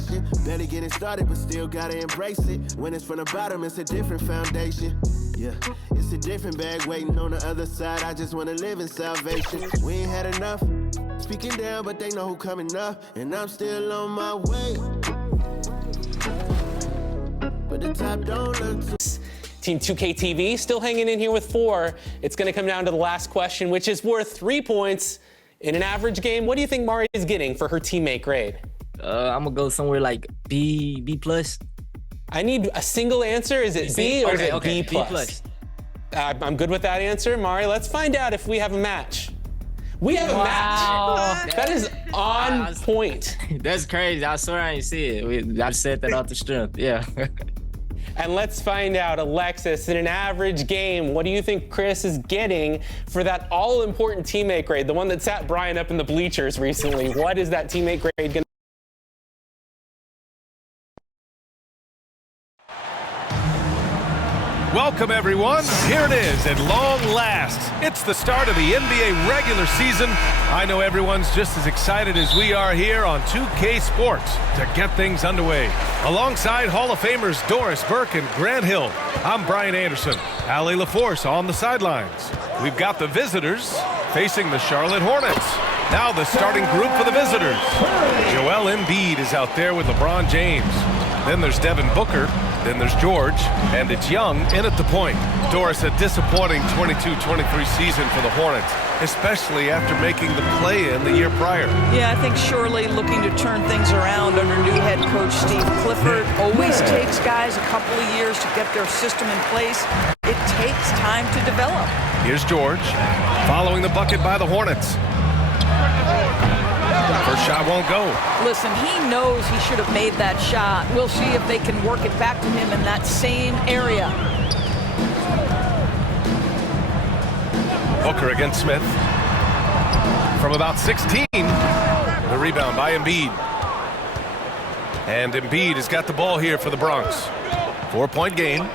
motivation. Barely getting started, but still gotta embrace it. When it's from the bottom, it's a different foundation. Yeah, it's a different bag waiting on the other side. I just wanna live in salvation. We ain't had enough. Speaking down, but they know who coming up. And I'm still on my way. But the top don't look too. Team 2K TV still hanging in here with 4. It's going to come down to the last question, which is worth 3 points in an average game. What do you think Mari is getting for her teammate grade? I'm gonna go somewhere like B plus. I need a single answer. Is it B or is it B plus? I'm good with that answer. Mari, let's find out if we have a match. We have a match. That is on point. That's crazy. I swear I didn't see it. I said that off the strength. Yeah. And let's find out, Alexis, in an average game, what do you think Chris is getting for that all-important teammate grade, the one that sat Brian up in the bleachers recently? What is that teammate grade going to be? Welcome, everyone. Here it is at long last. It's the start of the NBA regular season. I know everyone's just as excited as we are here on 2K Sports to get things underway. Alongside Hall of Famers Doris Burke and Grant Hill, I'm Brian Anderson. Allie LaForce on the sidelines. We've got the visitors facing the Charlotte Hornets. Now the starting group for the visitors. Joel Embiid is out there with LeBron James. Then there's Devin Booker. Then there's George, and it's Young in at the point. Doris, a disappointing 22-23 season for the Hornets, especially after making the play-in the year prior. Yeah, I think surely looking to turn things around under new head coach Steve Clifford. Always takes guys a couple of years to get their system in place. It takes time to develop. Here's George, following the bucket by the Hornets. First shot won't go. Listen, he knows he should have made that shot. We'll see if they can work it back to him in that same area. Booker against Smith. From about 16, the rebound by Embiid. And Embiid has got the ball here for the Bronx. 4-point game.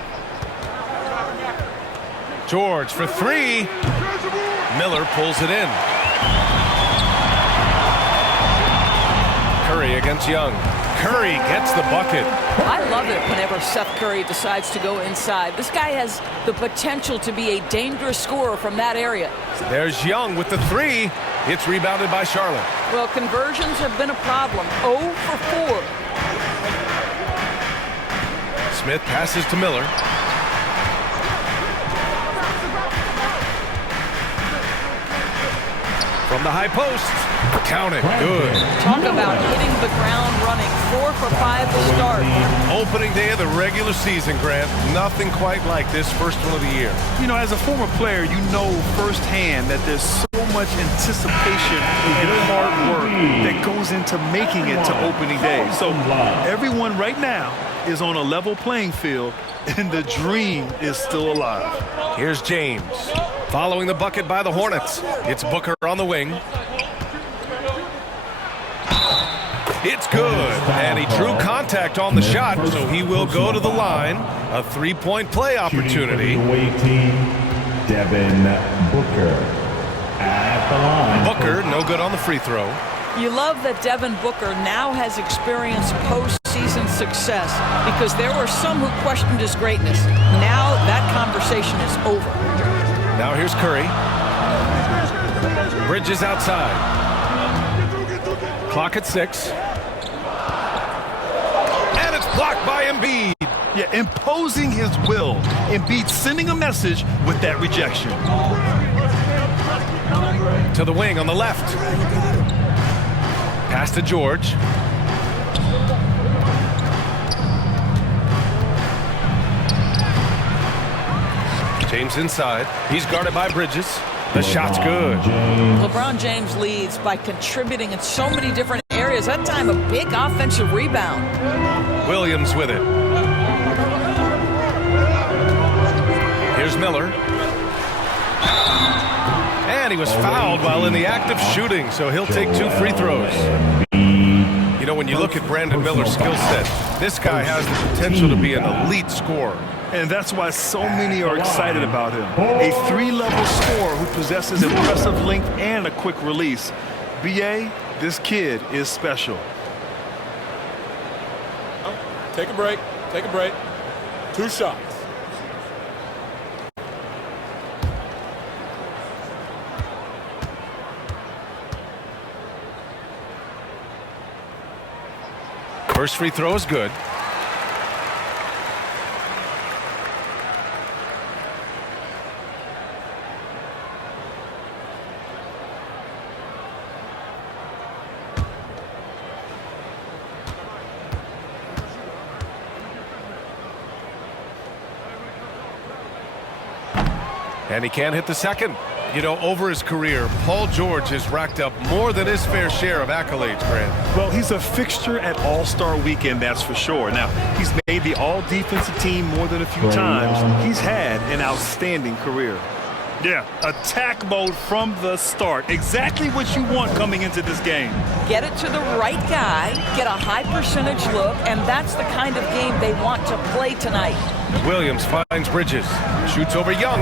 George for 3. Miller pulls it in. Curry against Young. Curry gets the bucket. I love it whenever Seth Curry decides to go inside. This guy has the potential to be a dangerous scorer from that area. There's Young with the 3. It's rebounded by Charlotte. Well, conversions have been a problem. 0 for 4. Smith passes to Miller. From the high post. Count it. Good. Talk about hitting the ground running. 4 for 5 to start. Opening day of the regular season, Grant. Nothing quite like this first one of the year. You know, as a former player, you know firsthand that there's so much anticipation and hard work that goes into making it to opening day. So everyone right now is on a level playing field, and the dream is still alive. Here's James. Following the bucket by the Hornets. It's Booker on the wing. It's good, and he drew contact on the shot, so he will go to the line. A 3-point play opportunity. Devin Booker at the line. Booker, no good on the free throw. You love that Devin Booker now has experienced postseason success because there were some who questioned his greatness. Now that conversation is over. Now here's Curry. Bridges outside. Clock at 6. And it's blocked by Embiid. Yeah, imposing his will. Embiid sending a message with that rejection. To the wing on the left. Pass to George. James inside. He's guarded by Bridges. The shot's good. LeBron James leads by contributing in so many different areas. That time, a big offensive rebound. Williams with it. Here's Miller. And he was fouled while in the act of shooting, so he'll take 2 free throws. You know, when you look at Brandon Miller's skill set, this guy has the potential to be an elite scorer. And that's why so many are excited about him. A 3-level scorer who possesses impressive length and a quick release. BA, this kid is special. Take a break. Take a break. 2 shots. First free throw is good. And he can't hit the second. You know, over his career, Paul George has racked up more than his fair share of accolades, Grant. Well, he's a fixture at All-Star Weekend, that's for sure. Now, he's made the All-Defensive Team more than a few times. He's had an outstanding career. Yeah, attack mode from the start. Exactly what you want coming into this game. Get it to the right guy, get a high percentage look, and that's the kind of game they want to play tonight. Williams finds Bridges, shoots over Young,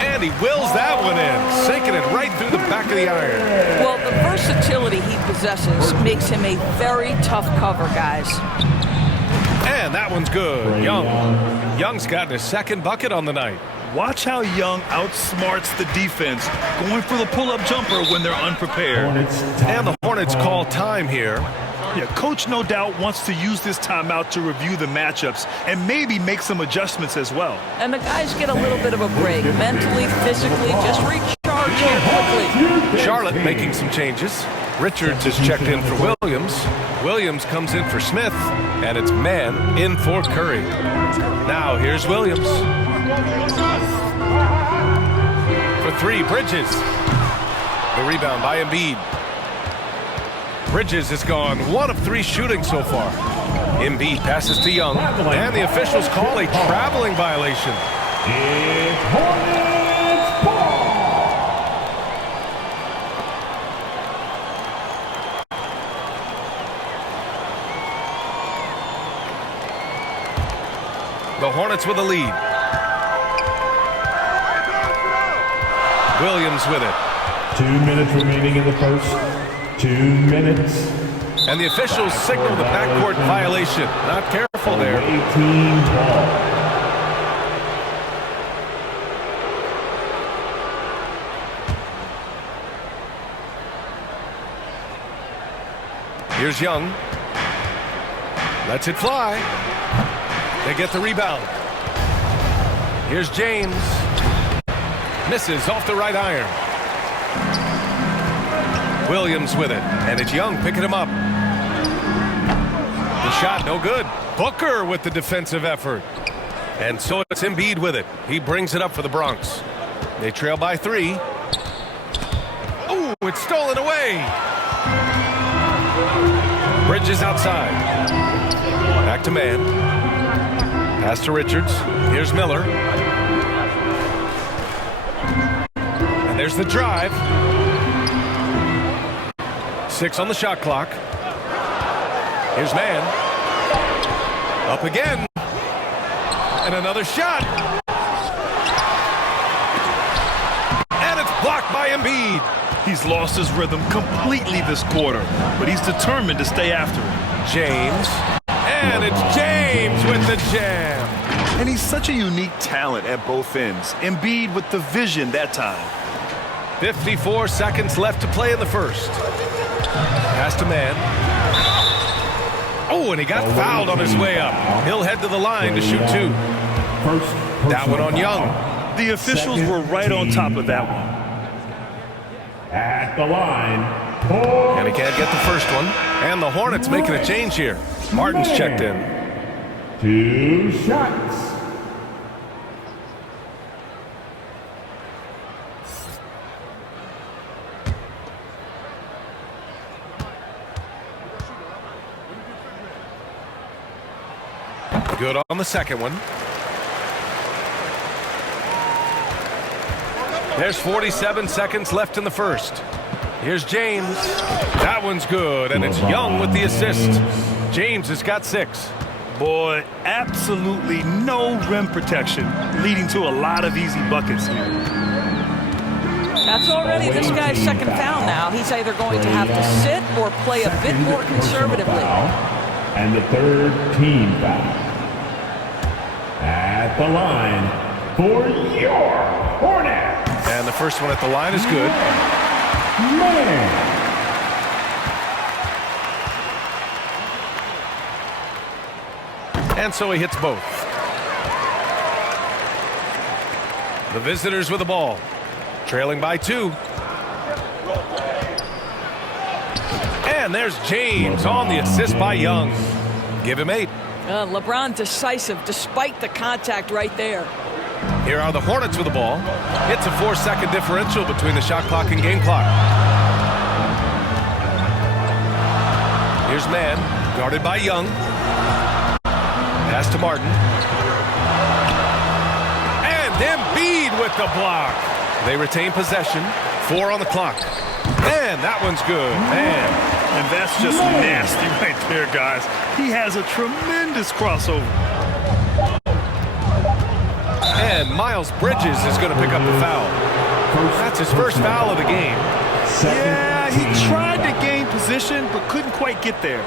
and he wills that one in, sinking it right through the back of the iron. Well, the versatility he possesses makes him a very tough cover, guys. And that one's good. Young's gotten his second bucket on the night. Watch how Young outsmarts the defense, going for the pull-up jumper when they're unprepared. And the Hornets call time here. Yeah, coach no doubt wants to use this timeout to review the matchups and maybe make some adjustments as well. And the guys get a little bit of a break, mentally, physically, just recharge here quickly. Charlotte making some changes. Richards is checked in for Williams. Williams comes in for Smith, and it's man in for Curry. Now here's Williams. For 3, Bridges. The rebound by Embiid. Bridges has gone 1 of 3 shooting so far. Embiid passes to Young, and the officials call a traveling violation. It's Hornets ball. The Hornets with a lead. Williams with it. 2 minutes remaining in the first. 2 minutes. And the officials signal the backcourt violation. Not careful there. 18 ball. Here's Young. Lets it fly. They get the rebound. Here's James. Misses off the right iron. Williams with it, and it's Young picking him up. The shot no good. Booker with the defensive effort. And so it's Embiid with it. He brings it up for the Bronx. They trail by 3. Oh, it's stolen away. Bridges outside. Back to man. Pass to Richards. Here's Miller. And there's the drive. 6 on the shot clock. Here's man. Up again. And another shot. And it's blocked by Embiid. He's lost his rhythm completely this quarter, but he's determined to stay after it. James. And it's James with the jam. And he's such a unique talent at both ends. Embiid with the vision that time. 54 seconds left to play in the first. Pass to man. Oh, and he got fouled on his way up. He'll head to the line to shoot 2. That one on Young. The officials were right on top of that one. At the line. And he can't get the first one. And the Hornets making a change here. Martin's checked in. 2 shots. Good on the second one. There's 47 seconds left in the first. Here's James. That one's good, and it's Young with the assist. James has got 6. Boy, absolutely no rim protection, leading to a lot of easy buckets here. That's already this guy's second foul now. He's either going to have to sit or play a bit more conservatively. And the 3rd team foul. at the line for your Hornets. And the first one at the line is good. Man. And so he hits both. The visitors with the ball, trailing by 2. And there's James on the assist by Young. Give him 8. LeBron decisive despite the contact right there. Here are the Hornets with the ball. It's a 4-second differential between the shot clock and game clock. Here's Mann, guarded by Young. Pass to Martin. And Embiid with the block. They retain possession. 4 on the clock. And that one's good. Man. And that's just nasty right there, guys. He has a tremendous crossover. And Miles Bridges is going to pick up the foul. That's his first foul of the game. Yeah, he tried to gain position, but couldn't quite get there.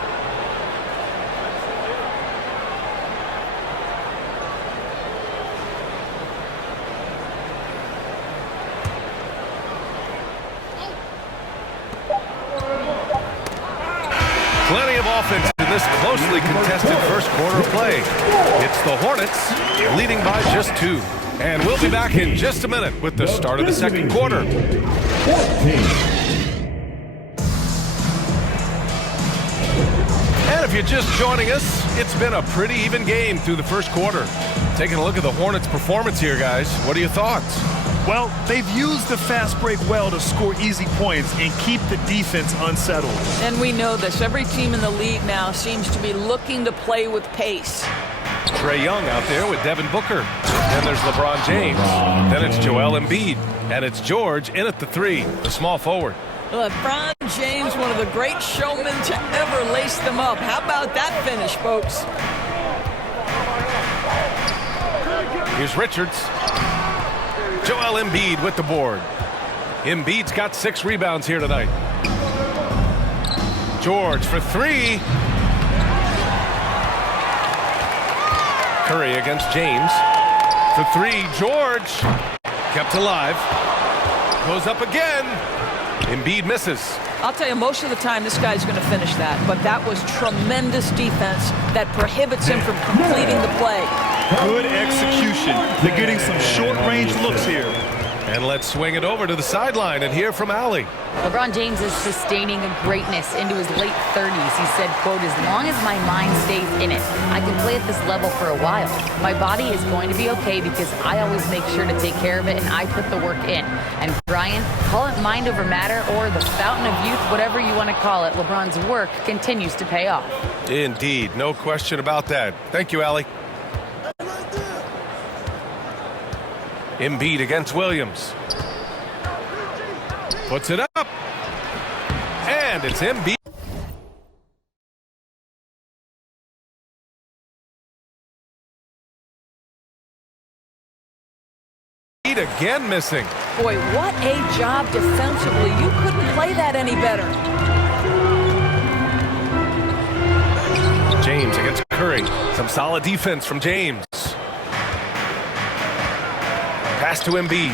Plenty of offense in this closely contested first quarter of play. It's the Hornets leading by just 2. And we'll be back in just a minute with the start of the second quarter. And if you're just joining us, it's been a pretty even game through the first quarter. Taking a look at the Hornets' performance here, guys. What are your thoughts? Well, they've used the fast break well to score easy points and keep the defense unsettled. And we know this. Every team in the league now seems to be looking to play with pace. Trae Young out there with Devin Booker. Then there's LeBron James. Then it's Joel Embiid. And it's George in at the 3, the small forward. LeBron James, one of the great showmen to ever lace them up. How about that finish, folks? Here's Richards. Joel Embiid with the board. Embiid's got 6 rebounds here tonight. George for 3. Curry against James. For 3, George. Kept alive. Goes up again. Embiid misses. I'll tell you, most of the time this guy's going to finish that, but that was tremendous defense that prohibits him from completing the play. Good execution. They're getting some short-range looks here. And let's swing it over to the sideline and hear from Allie. LeBron James is sustaining a greatness into his late 30s. He said, quote, "As long as my mind stays in it, I can play at this level for a while. My body is going to be okay because I always make sure to take care of it and I put the work in." And Brian, call it mind over matter or the fountain of youth, whatever you want to call it, LeBron's work continues to pay off. Indeed, no question about that. Thank you, Allie. Embiid against Williams. Puts it up. And it's Embiid. Again missing. Boy, what a job defensively. You couldn't play that any better. James against Curry. Some solid defense from James. Pass to Embiid.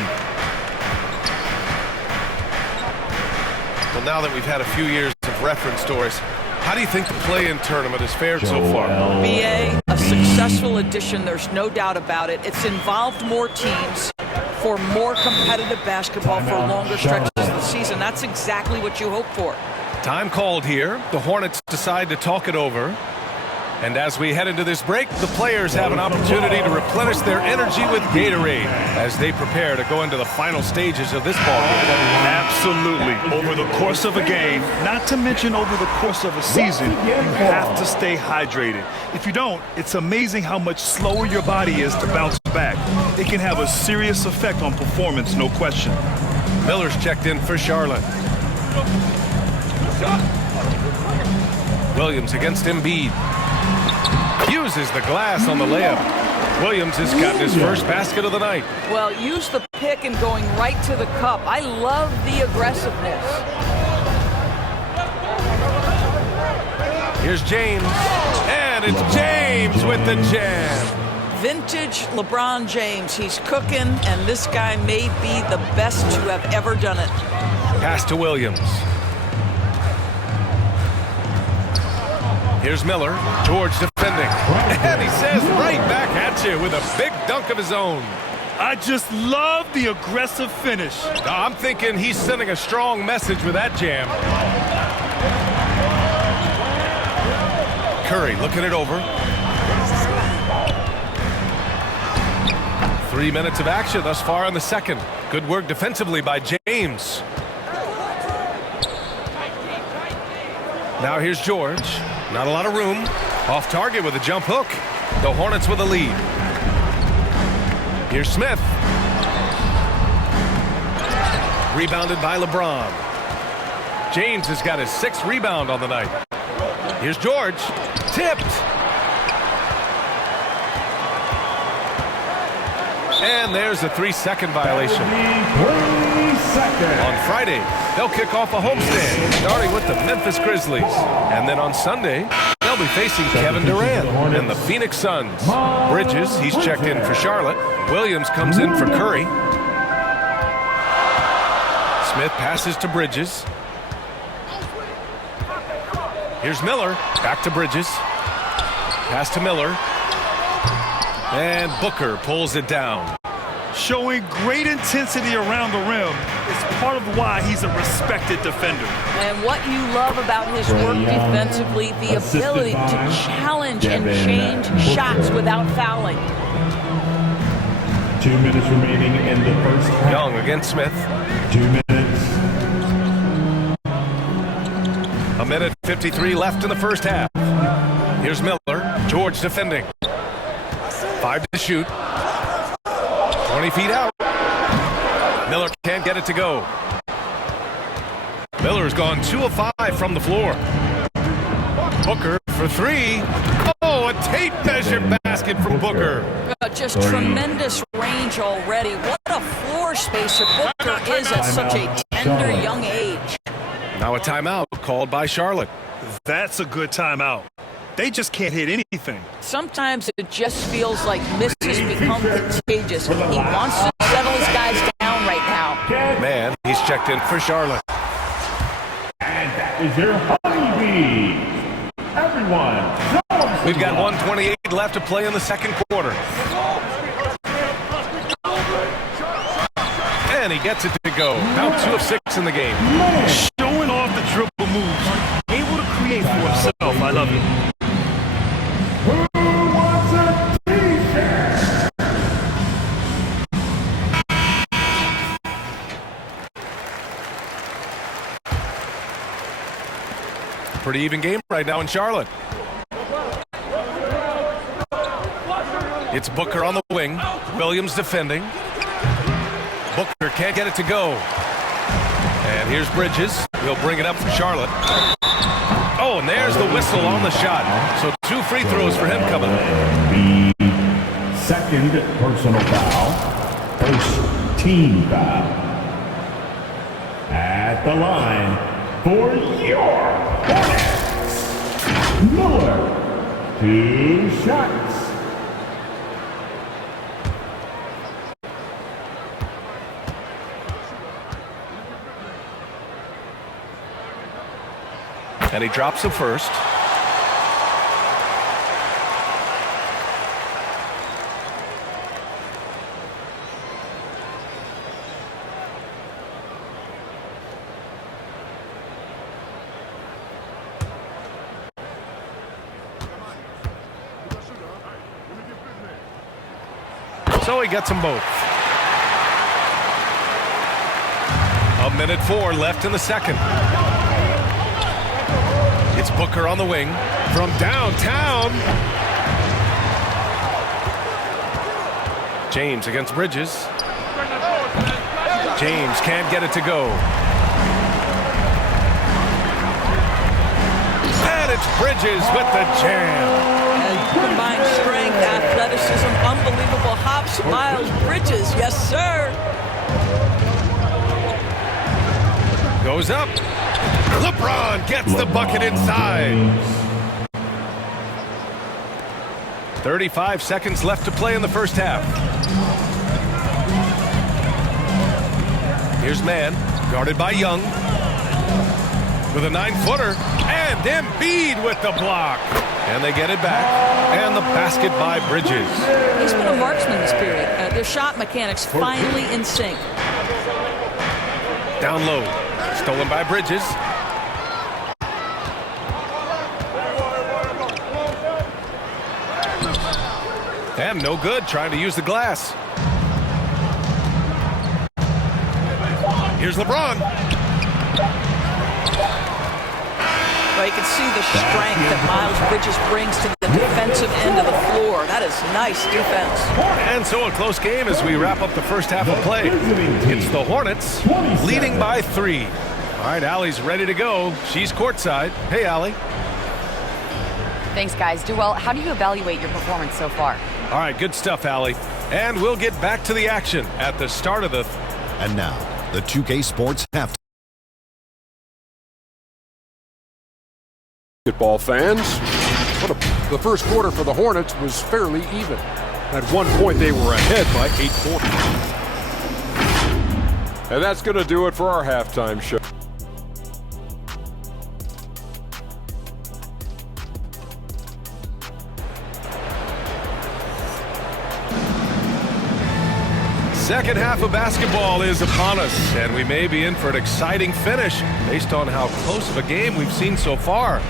Well, now that we've had a few years of reference stories, how do you think the play-in tournament has fared so far? BA, a successful addition, there's no doubt about it. It's involved more teams for more competitive basketball for longer stretches of the season. That's exactly what you hope for. Time called here. The Hornets decide to talk it over. And as we head into this break, the players have an opportunity to replenish their energy with Gatorade as they prepare to go into the final stages of this ballgame. Absolutely. Over the course of a game, not to mention over the course of a season, you have to stay hydrated. If you don't, it's amazing how much slower your body is to bounce back. It can have a serious effect on performance, no question. Miller's checked in for Charlotte. Williams against Embiid. Uses the glass on the layup. Williams has gotten his first basket of the night. Well, use the pick and going right to the cup. I love the aggressiveness. Here's James. And it's James with the jam. vintage LeBron James. He's cooking, and this guy may be the best to have ever done it. Pass to Williams. Here's Miller. George defending. And he says right back at you with a big dunk of his own. I just love the aggressive finish. I'm thinking he's sending a strong message with that jam. Curry looking it over. 3 minutes of action thus far in the second. Good work defensively by James. Now here's George. Not a lot of room. Off target with a jump hook. The Hornets with a lead. Here's Smith. Rebounded by LeBron. James has got his 6th rebound on the night. Here's George. Tipped. And there's a 3-second violation. 3 seconds. On Friday, they'll kick off a homestand, starting with the Memphis Grizzlies. And then on Sunday, they'll be facing Kevin Durant and the Phoenix Suns. Bridges, he's checked in for Charlotte. Williams comes in for Curry. Smith passes to Bridges. Here's Miller. Back to Bridges. Pass to Miller. And Booker pulls it down. Showing great intensity around the rim is part of why he's a respected defender. And what you love about his work defensively, the ability to challenge and change shots without fouling. 2 minutes remaining in the first half. Young against Smith. 2 minutes. A minute 53 left in the first half. Here's Miller. George defending. 5 to shoot. 20 feet out. Miller can't get it to go. Miller's gone 2 of 5 from the floor. Booker for 3. Oh, a tape measure basket from Booker. Just tremendous range already. What a floor spacer Booker is at such a tender young age. Now a timeout called by Charlotte. That's a good timeout. They just can't hit anything. Sometimes it just feels like misses become contagious. He wants to settle his guys down right now. Man, he's checked in for Charlotte. And that is your Honeybee. Everyone. We've got 1:28 left to play in the second quarter. And he gets it to go. Now 2 of 6 in the game. Showing off the dribble moves. Able to create for himself. I love it. Who wants a t-shirt? Pretty even game right now in Charlotte. It's Booker on the wing. Williams defending. Booker can't get it to go. And here's Bridges. He'll bring it up for Charlotte. Oh, and there's the whistle on the shot. So 2 free throws for him coming up. The second personal foul. First team foul. At the line for your Hornets, Miller. 2 shots. And he drops the first. So he gets them both. 1:04 left in the second. It's Booker on the wing from downtown. James against Bridges. James can't get it to go. And it's Bridges with the jam. And combined strength, athleticism, unbelievable hops. Miles Bridges, yes sir. Goes up. LeBron gets the bucket inside. 35 seconds left to play in the first half. Here's Mann, guarded by Young. With a 9-footer, and Embiid with the block. And they get it back, and the basket by Bridges. He's been a marksman this period. Their shot mechanics finally in sync. Down low, stolen by Bridges. And no good, trying to use the glass. Here's LeBron. Well, you can see the strength that Miles Bridges brings to the defensive end of the floor. That is nice defense. And so a close game as we wrap up the first half of play. It's the Hornets leading by 3. All right, Allie's ready to go. She's courtside. Hey, Allie. Thanks, guys. Duell, how do you evaluate your performance so far? All right, good stuff, Allie. And we'll get back to the action at the start of the... And now, the 2K Sports Halftime. Basketball fans, the first quarter for the Hornets was fairly even. At one point, they were ahead by 8 points. And that's going to do it for our halftime show. Second half of basketball is upon us, and we may be in for an exciting finish based on how close of a game we've seen so far.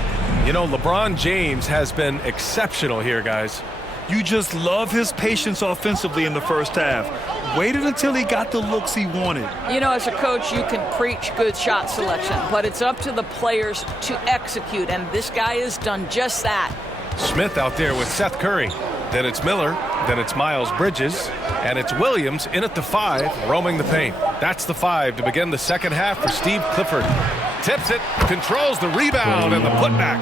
You know, LeBron James has been exceptional here, guys. You just love his patience offensively in the first half. Waited until he got the looks he wanted. You know, as a coach, you can preach good shot selection, but it's up to the players to execute, and this guy has done just that. Smith out there with Seth Curry. Then it's Miller. Then it's Miles Bridges. And it's Williams in at the 5, roaming the paint. That's the 5 to begin the second half for Steve Clifford. Tips it, controls the rebound and the putback.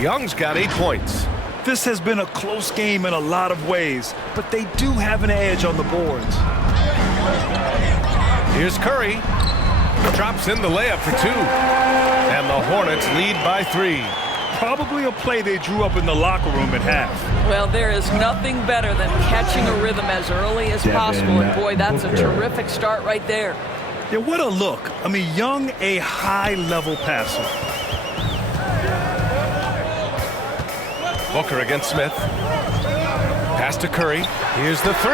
Young's got 8 points. This has been a close game in a lot of ways, but they do have an edge on the boards. Here's Curry. Drops in the layup for 2. And the Hornets lead by 3. Probably a play they drew up in the locker room at half. Well, there is nothing better than catching a rhythm as early as possible. And boy, that's a terrific start right there. Yeah, what a look. I mean, Young, a high-level passer. Booker against Smith. Pass to Curry. Here's the 3.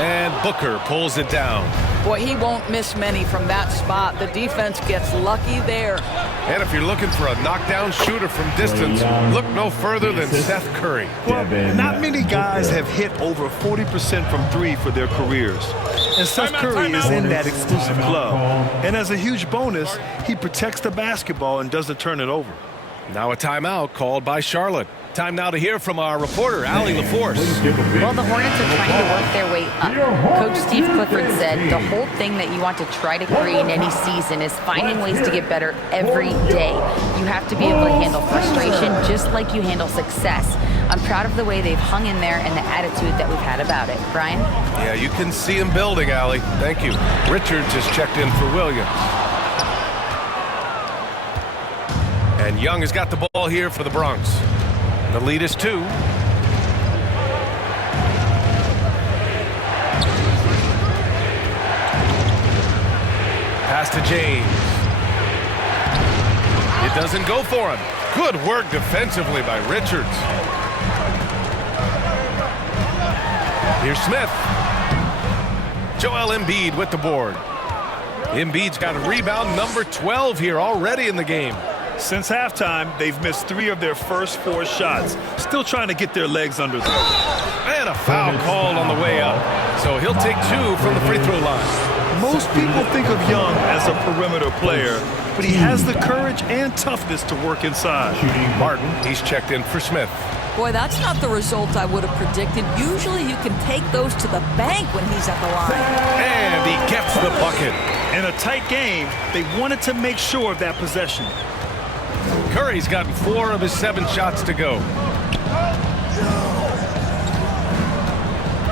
And Booker pulls it down. Boy, he won't miss many from that spot. The defense gets lucky there. And if you're looking for a knockdown shooter from distance, look no further than Seth Curry. Well, not many guys have hit over 40% from 3 for their careers. And Seth Curry is in that exclusive club. And as a huge bonus, he protects the basketball and doesn't turn it over. Now a timeout called by Charlotte. Time now to hear from our reporter, Allie LaForce. Well, the Hornets are trying to work their way up. Coach Steve Clifford said the whole thing that you want to try to create in any season is finding ways to get better every day. You have to be able to handle frustration just like you handle success. I'm proud of the way they've hung in there and the attitude that we've had about it. Brian? Yeah, you can see him building, Allie. Thank you. Richards has checked in for Williams. And Young has got the ball here for the Bronx. The lead is 2. Pass to James. It doesn't go for him. Good work defensively by Richards. Here's Smith. Joel Embiid with the board. Embiid's got a rebound number 12 here already in the game. Since halftime, they've missed 3 of their first 4 shots. Still trying to get their legs under them. And a foul called on the way up. So he'll take 2 from the free throw line. Most people think of Young as a perimeter player, but he has the courage and toughness to work inside. Martin, he's checked in for Smith. Boy, that's not the result I would have predicted. Usually you can take those to the bank when he's at the line. And he gets the bucket. In a tight game, they wanted to make sure of that possession. Curry's gotten 4 of his 7 shots to go.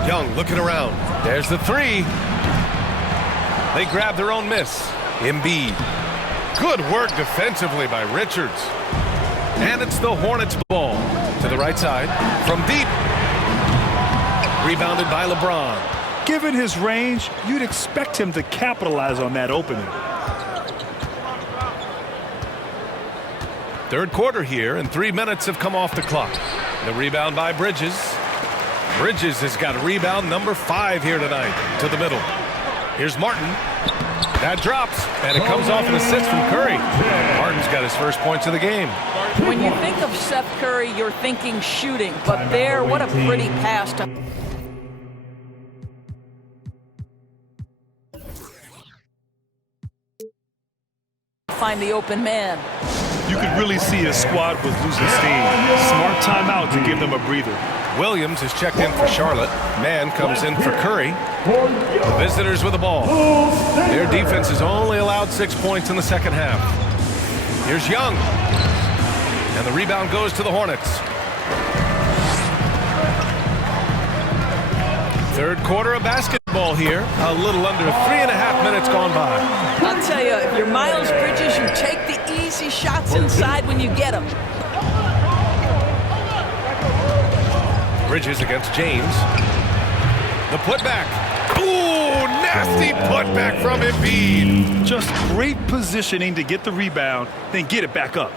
Young looking around. There's the 3. They grab their own miss. Embiid. Good work defensively by Richards. And it's the Hornets ball. To the the right side. From deep. Rebounded by LeBron. Given his range, you'd expect him to capitalize on that opening. Third quarter here, and 3 minutes have come off the clock. The rebound by Bridges. Bridges has got rebound number 5 here tonight to the middle. Here's Martin. That drops, and it comes off an assist from Curry. Martin's got his first points of the game. When you think of Seth Curry, you're thinking shooting, but there, what a pretty pass to find the open man. You could really see his squad was losing steam. Smart timeout to give them a breather. Williams is checked in for Charlotte. Mann comes in for Curry. The visitors with the ball. Their defense has only allowed 6 points in the second half. Here's Young. And the rebound goes to the Hornets. Third quarter of basketball here. A little under 3.5 minutes gone by. I'll tell you, if you're Miles Bridges, you take the easy shots inside when you get them. Bridges against James. The putback. Ooh, nasty putback from Embiid. Just great positioning to get the rebound, then get it back up.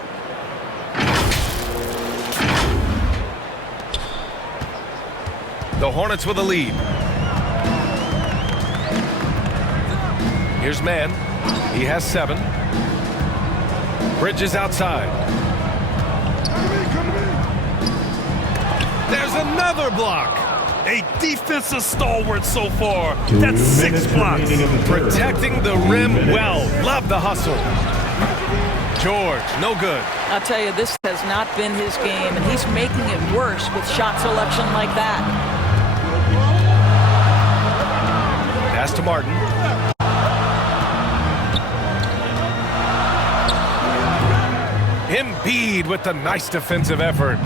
The Hornets with a lead. Here's Mann. He has 7. Bridges outside. There's another block. A defensive stalwart so far. That's 6 blocks. Protecting the rim well. Love the hustle. George, no good. I'll tell you, this has not been his game, and he's making it worse with shot selection like that. Pass to Martin. Embiid with the nice defensive effort.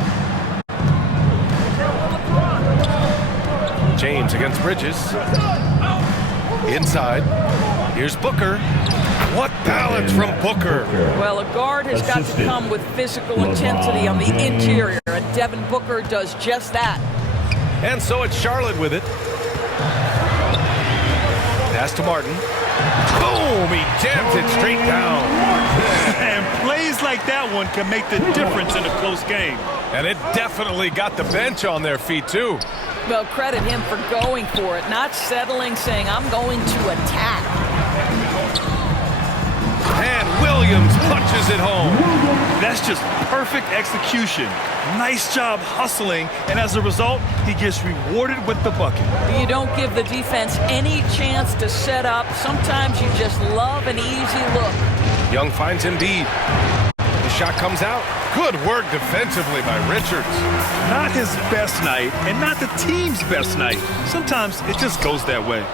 James against Bridges. Inside. Here's Booker. What balance from Booker. Well, a guard has got to come with physical intensity on the interior, and Devin Booker does just that. And so it's Charlotte with it. Pass to Martin. Boom! He jams it straight down. And plays like that one can make the difference in a close game. And it definitely got the bench on their feet, too. Well, credit him for going for it, not settling, saying, I'm going to attack. And Williams punches it home. That's just perfect execution. Nice job hustling, and as a result, he gets rewarded with the bucket. You don't give the defense any chance to set up. Sometimes you just love an easy look. Young finds Embiid. The shot comes out. Good work defensively by Richards. Not his best night, and not the team's best night. Sometimes it just goes that way.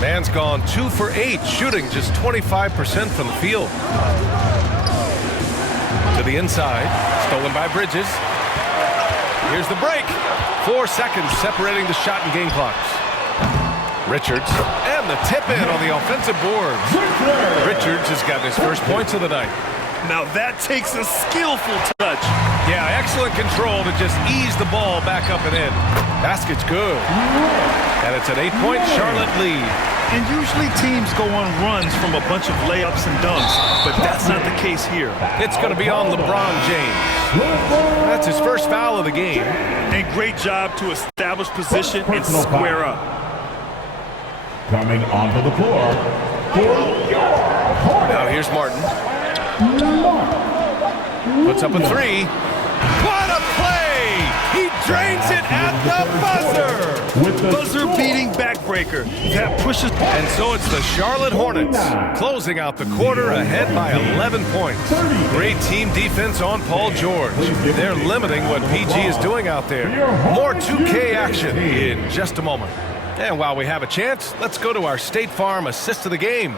Mann's gone 2 for 8, shooting just 25% from the field. To the inside, stolen by Bridges. Here's the break. 4 seconds separating the shot and game clocks. Richards, and the tip-in on the offensive boards. Richards has got his first points of the night. Now that takes a skillful touch. Yeah, excellent control to just ease the ball back up and in. Basket's good. And it's an 8-point Charlotte lead. And usually teams go on runs from a bunch of layups and dunks, but that's not the case here. It's going to be on LeBron James. That's his first foul of the game. And great job to establish position and square up. Coming onto the floor for your Hornets. Now here's Martin. Puts up a 3. What a play! He drains it at the buzzer! With the buzzer-beating backbreaker that pushes. And so it's the Charlotte Hornets closing out the quarter ahead by 11 points. Great team defense on Paul George. They're limiting what PG is doing out there. More 2K action in just a moment. And while we have a chance, let's go to our State Farm assist of the game.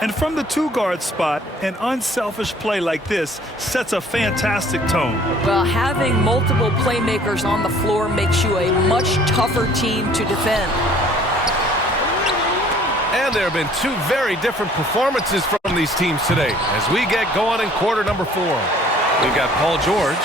And from the 2-guard spot, an unselfish play like this sets a fantastic tone. Well, having multiple playmakers on the floor makes you a much tougher team to defend. And there have been 2 very different performances from these teams today as we get going in quarter number 4. We've got Paul George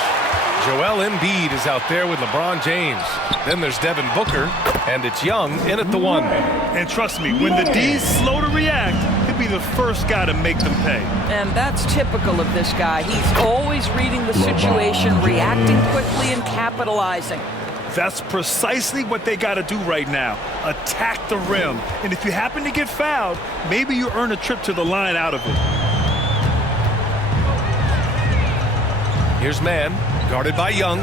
Joel Embiid is out there with LeBron James. Then there's Devin Booker, and it's Young in at the 1. And trust me, when the D's slow to react, he'll be the first guy to make them pay. And that's typical of this guy. He's always reading the situation, reacting quickly and capitalizing. That's precisely what they got to do right now. Attack the rim. And if you happen to get fouled, maybe you earn a trip to the line out of it. Here's Mann, guarded by Young.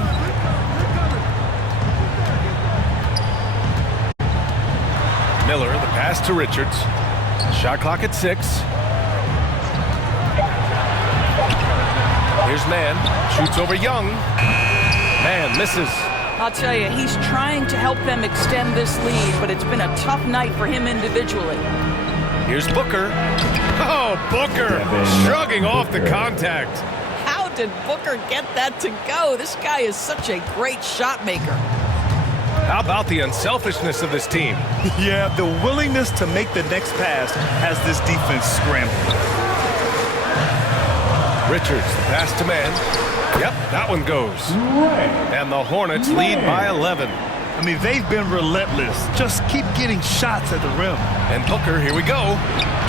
Miller, the pass to Richards. Shot clock at 6. Here's Mann, shoots over Young. Mann misses. I'll tell you, he's trying to help them extend this lead, but it's been a tough night for him individually. Here's Booker. Oh, Booker shrugging off the contact. How did Booker get that to go? This guy is such a great shot maker. How about the unselfishness of this team? Yeah, the willingness to make the next pass has this defense scrambling. Richards, the pass to Mann. Yep, that one goes. And the Hornets lead by 11. I mean, they've been relentless. Just keep getting shots at the rim. And Booker, here we go.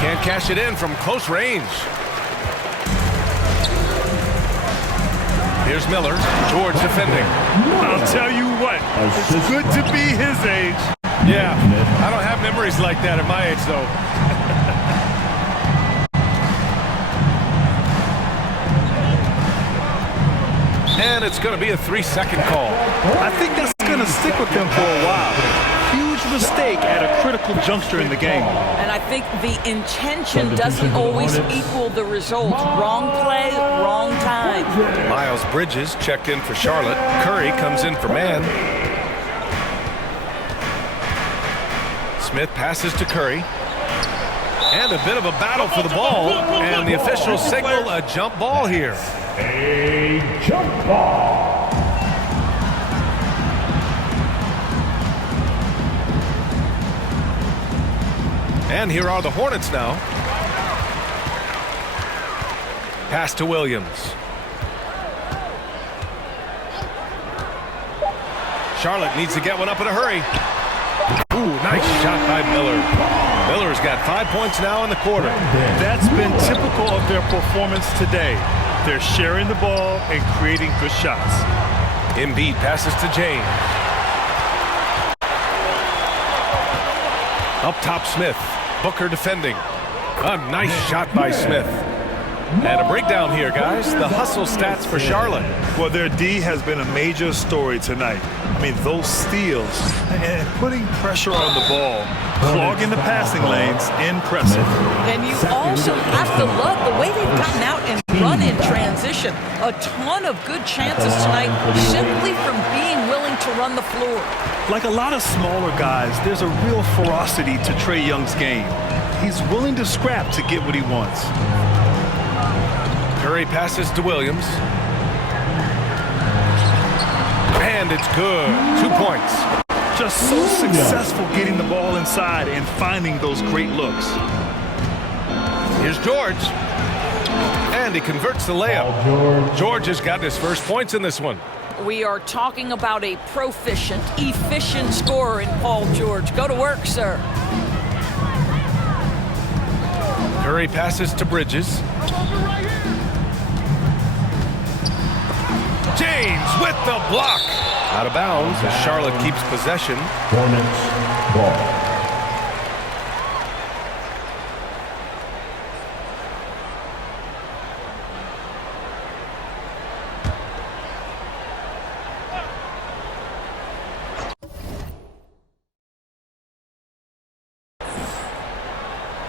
Can't cash it in from close range. Here's Miller. George defending. I'll tell you what, it's good to be his age. Yeah, I don't have memories like that at my age, though. And it's going to be a 3-second call. I think that's going to stick with them for a while. Huge mistake at a critical juncture in the game. And I think the intention doesn't always equal the result. Wrong play, wrong time. Miles Bridges checked in for Charlotte. Curry comes in for Mann. Smith passes to Curry. And a bit of a battle for the ball. And the officials signal a jump ball here. A jump ball. And here are the Hornets now. Pass to Williams. Charlotte needs to get one up in a hurry. Ooh, nice shot by Miller. Miller's got 5 points now in the quarter. That's been typical of their performance today. They're sharing the ball and creating good shots. Embiid passes to James. Up top, Smith. Booker defending. A nice shot by Smith. And a breakdown here, guys. The hustle stats for Charlotte. Well, their D has been a major story tonight. I mean, those steals and putting pressure on the ball, clogging the passing lanes, impressive. And you also have to love the way they've gotten out and run in transition. A ton of good chances tonight simply from being willing to run the floor. Like a lot of smaller guys, there's a real ferocity to Trae Young's game. He's willing to scrap to get what he wants. Curry passes to Williams. And it's good. 2 points. Just so successful getting the ball inside and finding those great looks. Here's George. And he converts the layup. George has got his first points in this one. We are talking about a proficient, efficient scorer in Paul George. Go to work, sir. Curry passes to Bridges. James with the block. Out of bounds as Charlotte keeps possession. Hornets ball.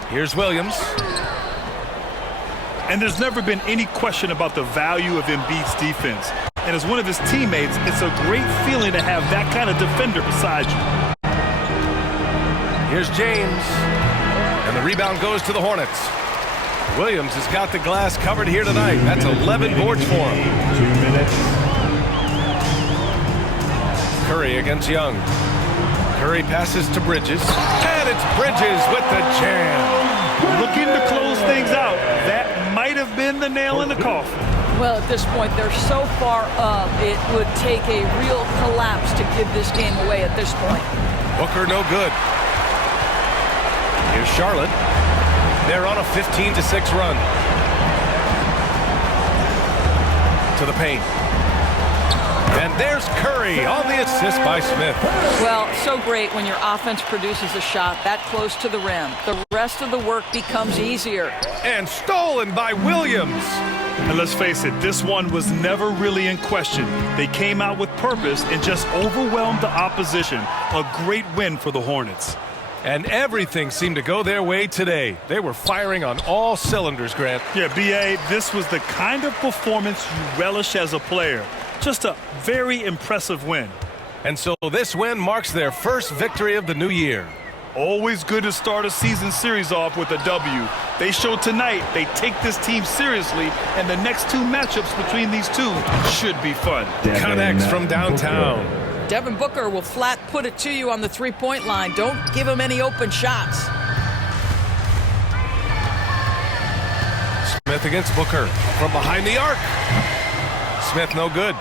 Here's Williams. And there's never been any question about the value of Embiid's defense. And as one of his teammates, it's a great feeling to have that kind of defender beside you. Here's James. And the rebound goes to the Hornets. Williams has got the glass covered here tonight. That's 11 boards for him. 2 minutes. Curry against Young. Curry passes to Bridges. And it's Bridges with the jam. Looking to close things out. That might have been the nail in the coffin. Well, at this point, they're so far up, it would take a real collapse to give this game away at this point. Booker no good. Here's Charlotte. They're on a 15-6 run. To the paint. And there's Curry on the assist by Smith. Well, so great when your offense produces a shot that close to the rim. The rest of the work becomes easier. And stolen by Williams. And let's face it, this one was never really in question. They came out with purpose and just overwhelmed the opposition. A great win for the Hornets. And everything seemed to go their way today. They were firing on all cylinders, Grant. Yeah, B.A., this was the kind of performance you relish as a player. Just a very impressive win. And so this win marks their first victory of the new year. Always good to start a season series off with a W. They showed tonight they take this team seriously, and the next two matchups between these two should be fun. Connects from downtown. Devin Booker will flat put it to you on the three-point line. Don't give him any open shots. Smith against Booker from behind the arc. Smith no good.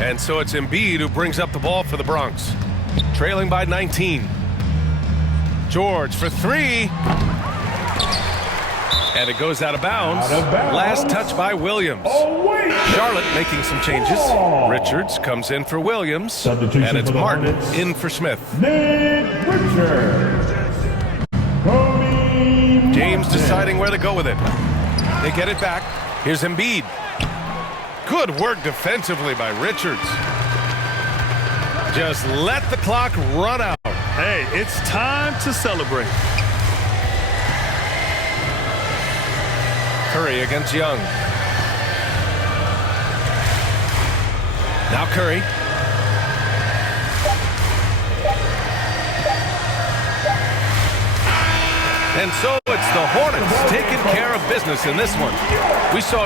And so it's Embiid who brings up the ball for the Bronx. Trailing by 19. George for three. And it goes out of bounds. Last touch by Williams. Charlotte making some changes. Richards comes in for Williams. And it's Martin in for Smith. James deciding where to go with it. They get it back. Here's Embiid. Good work defensively by Richards. Just let the clock run out. Hey, it's time to celebrate. Curry against Young. Now Curry. And so it's the Hornets taking care of business in this one. We saw